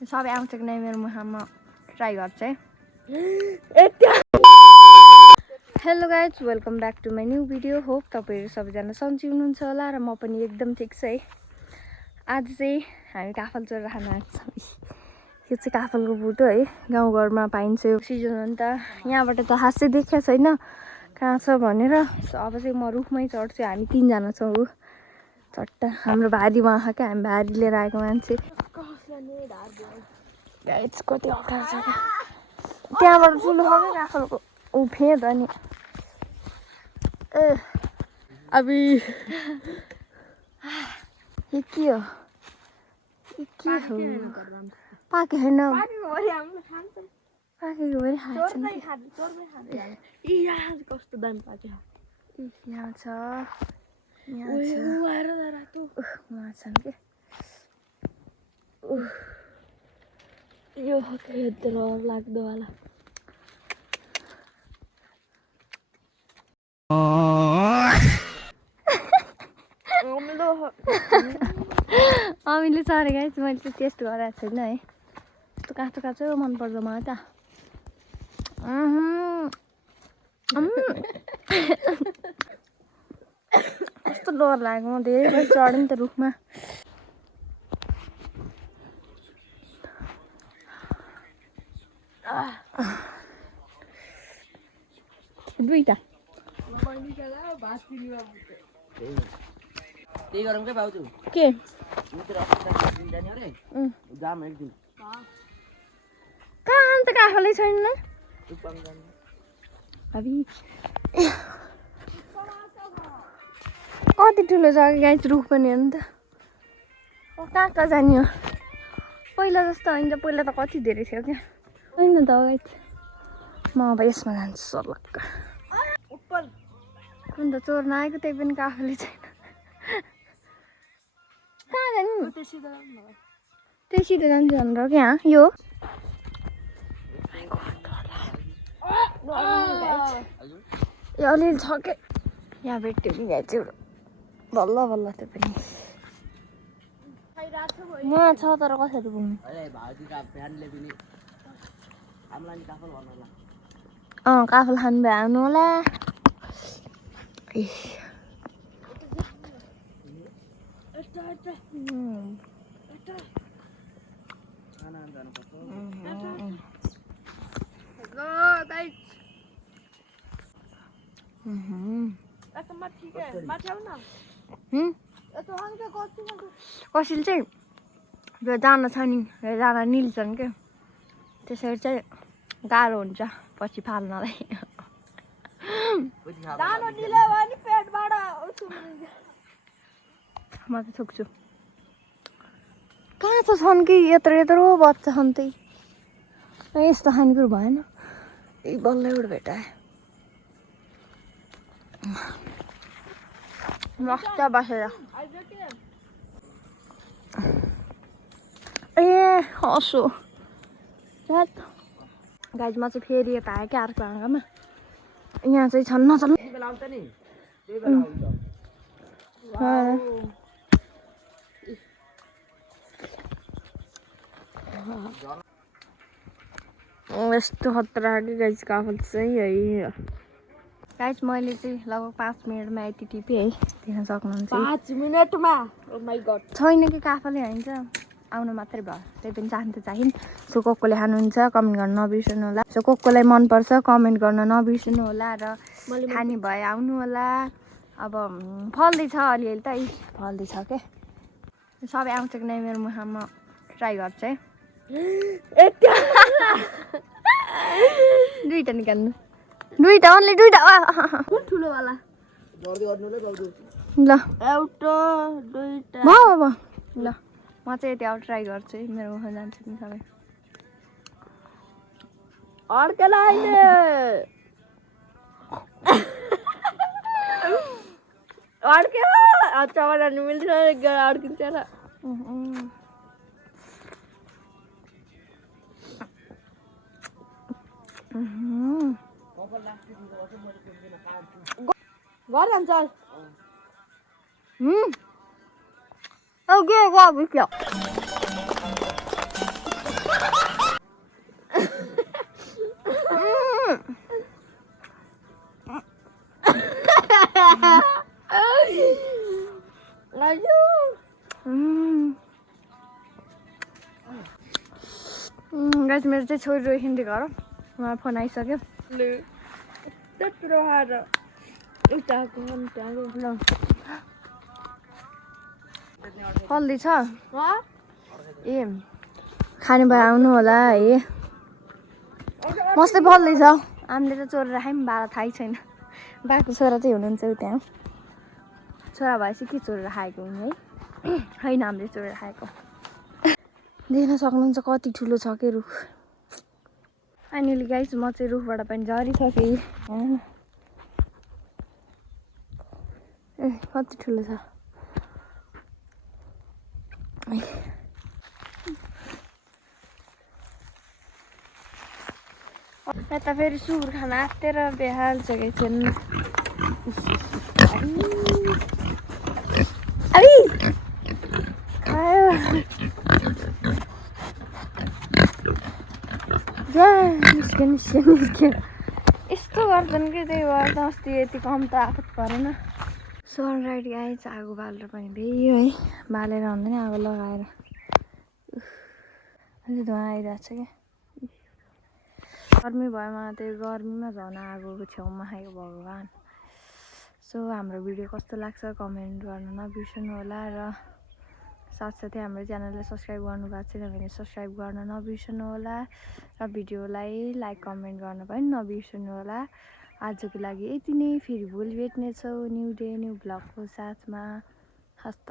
सबै आउँछ कि नै मेरो मुहामा ट्राई गर्छ है। Hello guys, welcome back to my new video. Hope तपाईँहरू सबैजना सन्चै हुनुहुन्छ होला र म पनि एकदम ठिक छ है। आज चाहिँ हामी काफल चोरेर खान आएको छौँ। यो चाहिँ काफलको बुटो है, गाउँघरमा पाइन्छ यो सिजन हो नि त। यहाँबाट त खासै देखेको छैन कहाँ छ भनेर। अब चाहिँ म रुखमै चढ्छु। हामी 3 जना छौँ। चट्टा हाम्रो भारी उहाँ क्या, हामी भारी लिएर आएको मान्छे। गाइज कति अप्ठ्यारो छ क्या, त्यहाँबाट ठुलो छ क्या काफलको फेद अनि अबि यो के हो, पाके होइन, पाकेको भरि कस्तो दामी पाक्यो। यहाँ छ, यहाँ छ, उहाँ छन् के। यो खेद्र लाग्दोवाला अमिले सरे गाइस, मैले चाहिँ टेस्ट गरेको छैन है। यस्तो काँचो काँचो मनपर्छ मलाई त। कस्तो डर लाग्यो, म धेरै बजी चढेँ नि त रुखमा। दुईटा त्यही गरौँ क्या भाउजू। के कहाँ अन्त काफलै छैन अबि। कति ठुलो छ कि गाइस रुख पनि हो नि त। कहाँ कहाँ जाने हो, पहिला जस्तो होइन। पहिला त कति धेरै थियो क्या। होइन त गाइस, म अब यसमा जान्छु सर्लक्क। अन्त चोर्न आएको त्यही पनि काफले छैन। कहाँ जाने, त्यही सिधै जान्छु भनेर क्या। यो अलिअलि छ कि यहाँ भेट्यो कि गाइस एउटा बल्ल बल्ल। त्यो पनि यहाँ छ तर कसरी पुग्नु। काफल खानु भए आउनु होला। कसिल चाहिँ यो दाना छ नि, यो दाना निल्छन् क्या, त्यसरी चाहिँ गाह्रो हुन्छ पछि फाल्नलाई। म त थुक्छु। कहाँ त छन् कि यत्रो यत्रो बच्चा छन् त्यही। यस्तो खानेकुरो भएन। यही बल्ल एउटा भेटाए। मस्त बसेर ए हसो गाइज। म चाहिँ फेरि यता आएँ क्या अर्को आँगामा। यहाँ चाहिँ छन् नछन्। यस्तो खतरा कि गाइज काफल चाहिँ है। गाइज मैले चाहिँ लगभग 5 मिनटमा यति टिपेँ है, देख्न सक्नुहुन्छ। 5 मिनटमा छैन कि काफलै हान्छ, आउनु मात्रै भयो। त्यही पनि चाहनु त चाहिन्। सो कसले खानुहुन्छ कमेन्ट गर्न नबिर्सनु होला। सो कसलाई मनपर्छ कमेन्ट गर्न नबिर्सनु होला र खाने भए आउनु होला। अब फल्दैछ अलिअलि त फल्दैछ क्या। सबै आउँछ कि नै मेरो मुहामा ट्राई गर्छ है। दुईटा निकाल्नु, दुईटा ओन्ली दुईटा। ठुलोवाला ल एउटा दुईटा ल म चाहिँ यति अब ट्राई गर्छु है। मेरो मुखमा जान्छ नि सबै। अड्क्यो चमडानी मिल्छ अड्किन्छ र। घर जान्छ। Oh, good, wow, we go. Guys मेरो चाहिँ छोरी रोइखिन्डी घर उहाँ फोन आइसक्यो त्यत्रो हार उताको ल फल्दी छ ए खाने भए आउनु होला है मस्तै फल्दैछ हामीले त चोरेर खायौँ बाबा थाहै छैन बाको छोरा चाहिँ हुनुहुन्छ त्यहाँ छोरा भएपछि के चोरेर खाएको हुनु है होइन हामीले चोरेर खाएको देख्न सक्नुहुन्छ कति ठुलो छ के रुख फाइनली गाइस म चाहिँ रुखबाट पनि झरिसकेँ ए कति ठुलो छ यता फेरि सुँगुर खान आत्तेर बेहाल चाहिँ छैन निस्क्यो यस्तो गर्छन् कि त्यही भएर त अस्ति यति कम त आफत परेन सनराइड आएछ आगो बालेर पनि भ्यायो है बालेर हुँदैन आगो लगाएर अझै धुवा आइरहेको छ क्या गर्मी भएमा त्यो गर्मीमा झन् आगोको छेउमा खाएको भगवान् सो हाम्रो भिडियो कस्तो लाग्छ कमेन्ट गर्न नबिर्सनु होला र साथसाथै हाम्रो च्यानललाई सब्सक्राइब गर्नुभएको छैन भने सब्सक्राइब गर्न नबिर्सनु होला र भिडियोलाई लाइक कमेन्ट गर्न पनि नबिर्सनु होला आजको लागि यति नै फेरि भोलि भेट्नेछौँ न्यू डे न्यू ब्लगको साथमा हस्त